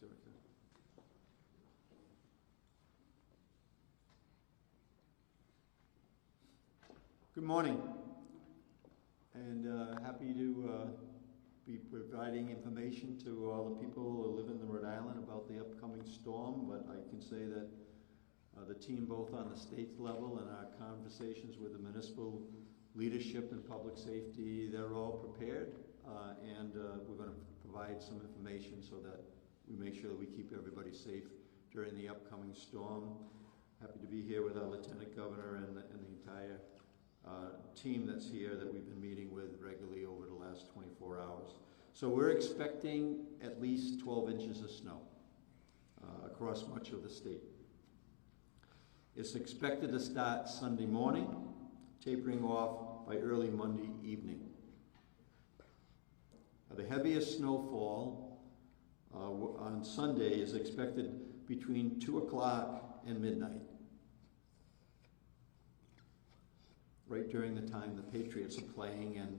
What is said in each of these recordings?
Director. Good morning, and happy to be providing information to all the people who live in Rhode Island about the upcoming storm. But I can say that the team, both on the state level and our conversations with the municipal leadership and public safety, they're all prepared, and we're going to provide some information so that we make sure that we keep everybody safe during the upcoming storm. Happy to be here with our Lieutenant Governor and the entire team that's here that we've been meeting with regularly over the last 24 hours. So we're expecting at least 12 inches of snow across much of the state. It's expected to start Sunday morning, tapering off by early Monday evening. The heaviest snowfall on Sunday is expected between 2 o'clock and midnight, right during the time the Patriots are playing and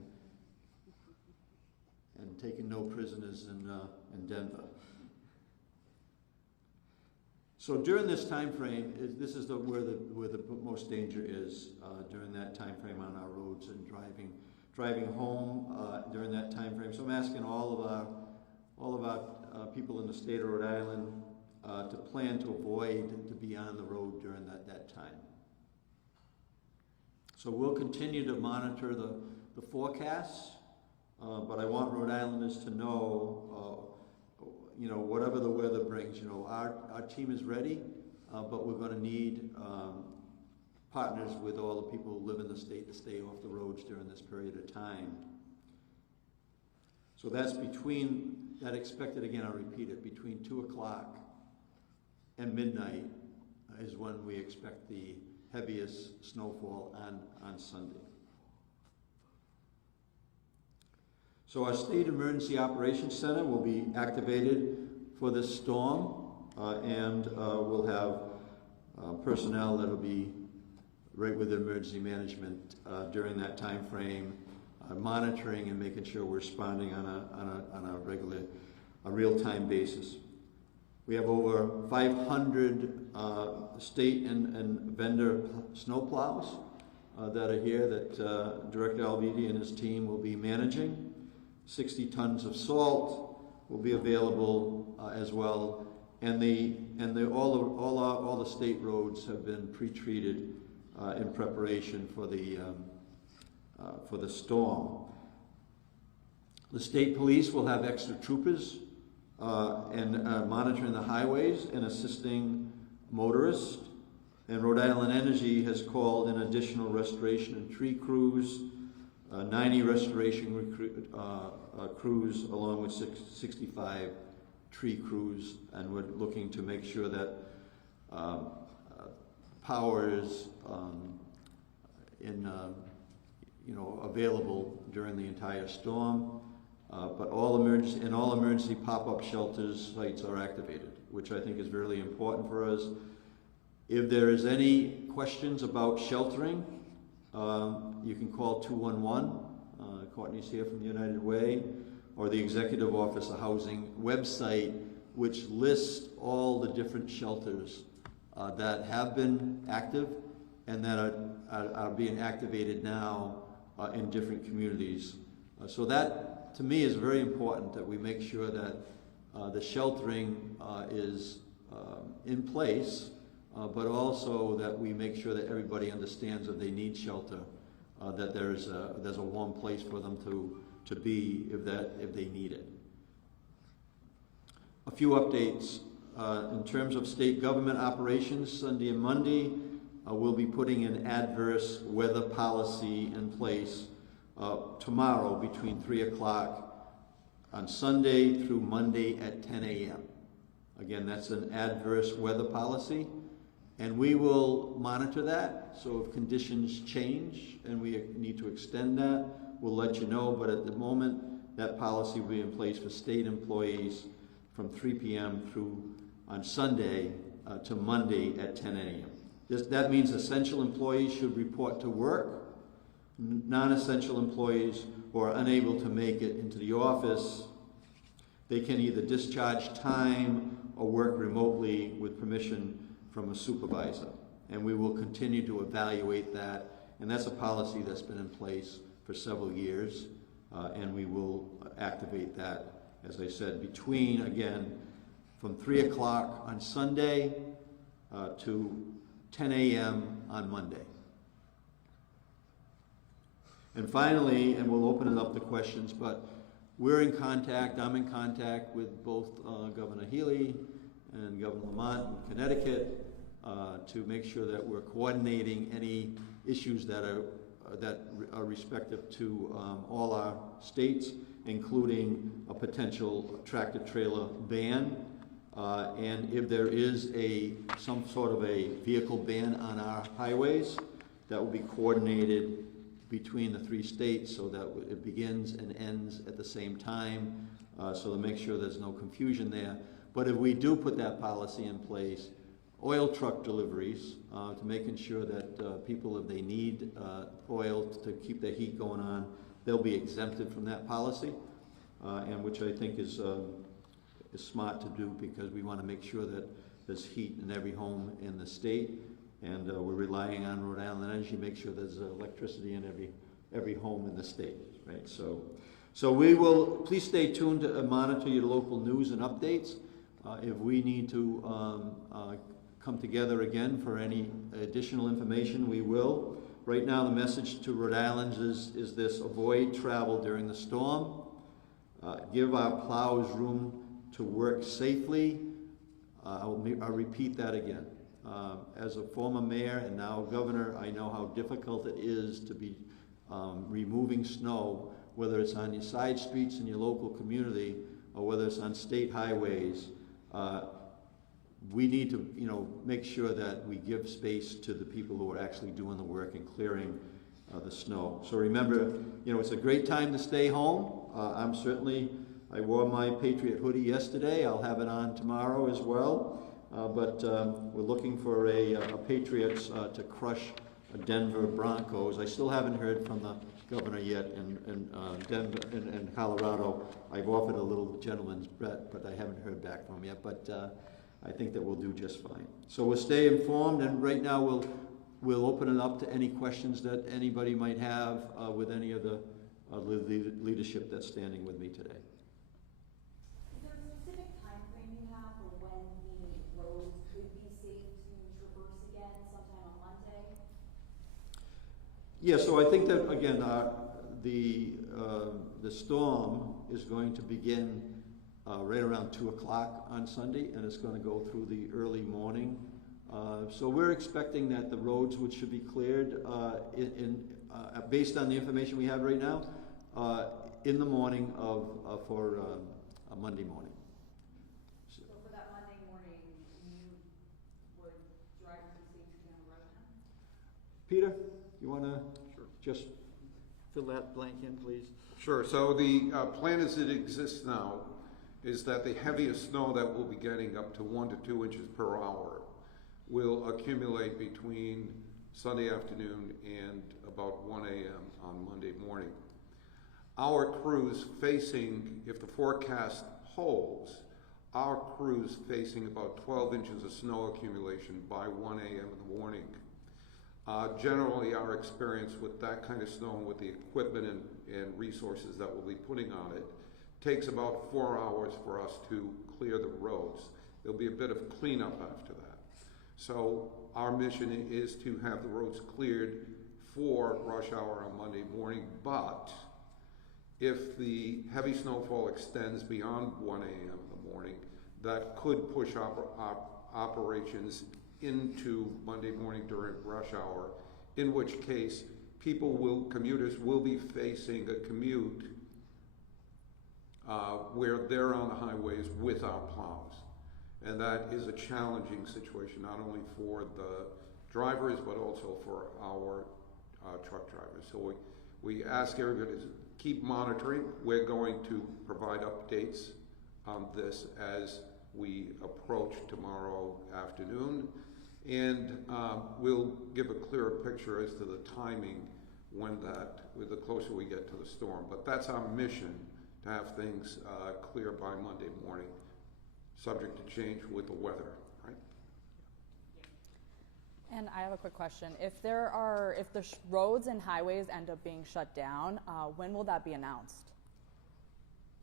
taking no prisoners in Denver. So during this time frame, this is where the most danger is during that time frame on our roads and driving home during that time frame. So I'm asking all of our people in the state of Rhode Island to plan to avoid to be on the road during that time. So we'll continue to monitor the forecasts, but I want Rhode Islanders to know, whatever the weather brings, our team is ready, but we're going to need partners with all the people who live in the state to stay off the roads during this period of time. So that's expected, again, I'll repeat it, between 2 o'clock and midnight is when we expect the heaviest snowfall on Sunday. So our State Emergency Operations Center will be activated for this storm, and we'll have personnel that will be right with emergency management during that time frame, monitoring and making sure we're responding on a real-time basis. We have over 500 state and vendor snowplows that are here that Director Alvidi and his team will be managing. 60 tons of salt will be available as well, and all the state roads have been pre-treated in preparation for the storm. The state police will have extra troopers and monitoring the highways and assisting motorists. And Rhode Island Energy has called in additional restoration and tree crews, 90 restoration crews along with 65 tree crews, and we're looking to make sure that power is available during the entire storm. But all emergency pop-up shelters sites are activated, which I think is really important for us. If there is any questions about sheltering, you can call 211. Courtney's here from the United Way, or the Executive Office of Housing website, which lists all the different shelters that have been active and that are being activated now in different communities. So that, to me, is very important, that we make sure that the sheltering is in place, but also that we make sure that everybody understands that they need shelter, that there's a warm place for them to be if they need it. A few updates in terms of state government operations. Sunday and Monday, we'll be putting an adverse weather policy in place tomorrow between 3 o'clock on Sunday through Monday at 10 a.m. Again, that's an adverse weather policy, and we will monitor that. So if conditions change and we need to extend that, we'll let you know. But at the moment, that policy will be in place for state employees from 3 p.m. through on Sunday to Monday at 10 a.m. That means essential employees should report to work. Non-essential employees who are unable to make it into the office, they can either discharge time or work remotely with permission from a supervisor. And we will continue to evaluate that, and that's a policy that's been in place for several years, and we will activate that, as I said, between, again, from 3 o'clock on Sunday to 10 a.m. on Monday. And finally, and we'll open it up to questions, but we're in contact, I'm in contact with both Governor Healy and Governor Lamont in Connecticut to make sure that we're coordinating any issues that are respective to all our states, including a potential tractor-trailer ban. And if there is some sort of a vehicle ban on our highways, that will be coordinated between the 3 states so that it begins and ends at the same time, so to make sure there's no confusion there. But if we do put that policy in place, oil truck deliveries, to making sure that people, if they need oil to keep their heat going on, they'll be exempted from that policy, and which I think is smart to do, because we want to make sure that there's heat in every home in the state, and we're relying on Rhode Island Energy to make sure there's electricity in every home in the state, right? So we will, please stay tuned to monitor your local news and updates. If we need to come together again for any additional information, we will. Right now, the message to Rhode Islanders is this: avoid travel during the storm. Give our plows room to work safely. I'll repeat that again. As a former mayor and now governor, I know how difficult it is to be removing snow, whether it's on your side streets in your local community or whether it's on state highways. We need to, make sure that we give space to the people who are actually doing the work and clearing the snow. So remember, it's a great time to stay home. I wore my Patriot hoodie yesterday. I'll have it on tomorrow as well. But we're looking for a Patriots to crush Denver Broncos. I still haven't heard from the governor yet in Denver and Colorado. I've offered a little gentleman's bet, but I haven't heard back from him yet. But I think that we'll do just fine. So we'll stay informed, and right now we'll open it up to any questions that anybody might have with any of the leadership that's standing with me today. Is there a specific time frame you have for when the roads could be safe to traverse again, sometime on Monday? Yeah, so I think that, again, the storm is going to begin right around 2 o'clock on Sunday, and it's going to go through the early morning. So we're expecting that the roads, which should be cleared based on the information we have right now, in the morning for a Monday morning. So for that Monday morning, you would drive to safety on the road now? Peter, you want to just fill that blank in, please? Sure. So the plan as it exists now is that the heaviest snow that we'll be getting, up to 1 to 2 inches per hour, will accumulate between Sunday afternoon and about 1 a.m. on Monday morning. Our crews facing, if the forecast holds, our crews facing about 12 inches of snow accumulation by 1 a.m. in the morning. Generally, our experience with that kind of snow and with the equipment and resources that we'll be putting on it takes about 4 hours for us to clear the roads. There'll be a bit of cleanup after that. So our mission is to have the roads cleared for rush hour on Monday morning, but if the heavy snowfall extends beyond 1 a.m. in the morning, that could push operations into Monday morning during rush hour, in which case commuters will be facing a commute where they're on the highways with our plows. And that is a challenging situation, not only for the drivers, but also for our truck drivers. So we ask everybody to keep monitoring. We're going to provide updates on this as we approach tomorrow afternoon. And we'll give a clearer picture as to the timing the closer we get to the storm. But that's our mission, to have things clear by Monday morning, subject to change with the weather, right? And I have a quick question. If the roads and highways end up being shut down, when will that be announced?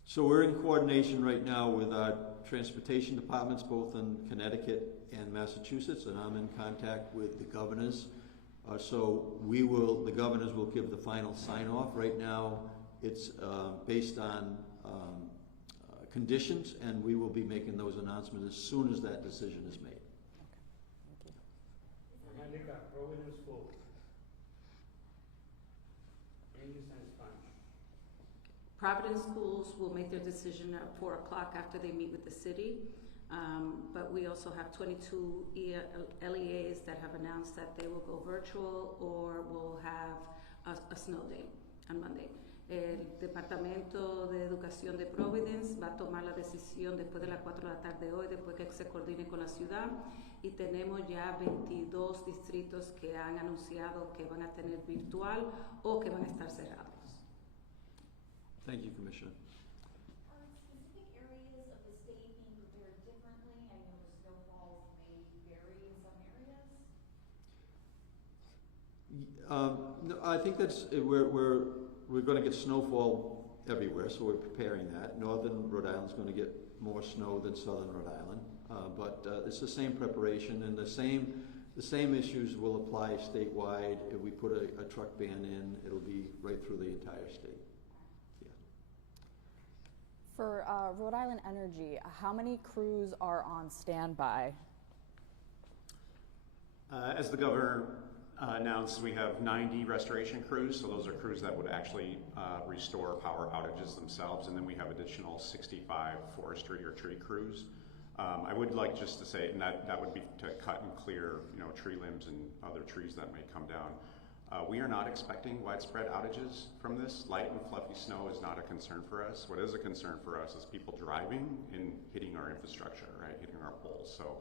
So we're in coordination right now with our transportation departments, both in Connecticut and Massachusetts, and I'm in contact with the governors. So the governors will give the final sign-off. Right now, it's based on conditions, and we will be making those announcements as soon as that decision is made. Okay, thank you. Handicap, Providence School. English and Spanish. Providence schools will make their decision at 4 o'clock after they meet with the city. But we also have 22 LEAs that have announced that they will go virtual or will have a snow day on Monday. El Departamento de Educación de Providence va a tomar la decisión después de las 4 de la tarde hoy, después que se coordine con la ciudad, y tenemos ya 22 distritos que han anunciado que van a tener virtual o que van a estar cerrados. Thank you, Commissioner. Are specific areas of the state being prepared differently? I know the snowfalls may vary in some areas. No, I think that's we're going to get snowfall everywhere, so we're preparing that. Northern Rhode Island's going to get more snow than southern Rhode Island, but it's the same preparation, and the same issues will apply statewide. If we put a truck ban in, it'll be right through the entire state. Yeah. For Rhode Island Energy, how many crews are on standby? As the governor announced, we have 90 restoration crews, so those are crews that would actually restore power outages themselves, and then we have additional 65 forestry or tree crews. I would like just to say, and that would be to cut and clear, tree limbs and other trees that may come down. We are not expecting widespread outages from this. Light and fluffy snow is not a concern for us. What is a concern for us is people driving and hitting our infrastructure, right, hitting our poles. So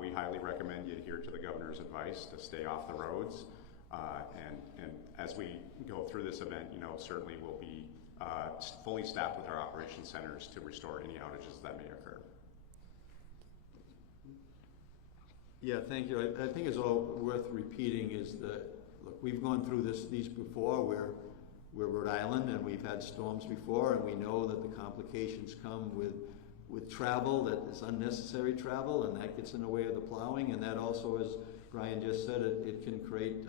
we highly recommend you adhere to the governor's advice to stay off the roads. And as we go through this event, certainly we'll be fully staffed with our operations centers to restore any outages that may occur. Yeah, thank you. I think it's all worth repeating is that, look, we've gone through these before. We're Rhode Island, and we've had storms before, and we know that the complications come with travel, that is unnecessary travel, and that gets in the way of the plowing, and that also, as Brian just said, it can create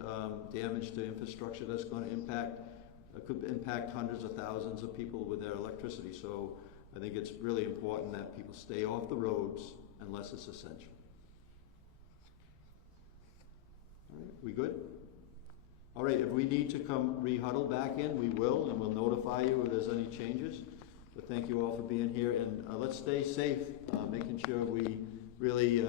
damage to infrastructure that's going to could impact hundreds of thousands of people with their electricity. So I think it's really important that people stay off the roads unless it's essential. All right, we good? All right, if we need to come re-huddle back in, we will, and we'll notify you if there's any changes. But thank you all for being here, and let's stay safe, making sure we really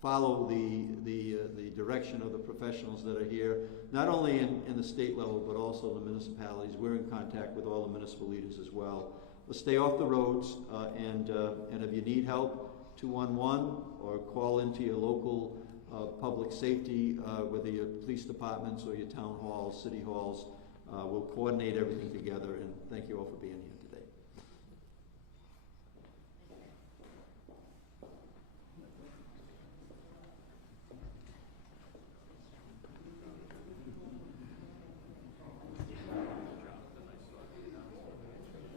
follow the direction of the professionals that are here, not only in the state level, but also the municipalities. We're in contact with all the municipal leaders as well. Let's stay off the roads, and if you need help, 211, or call into your local public safety, whether your police departments or your town halls, city halls. We'll coordinate everything together, and thank you all for being here.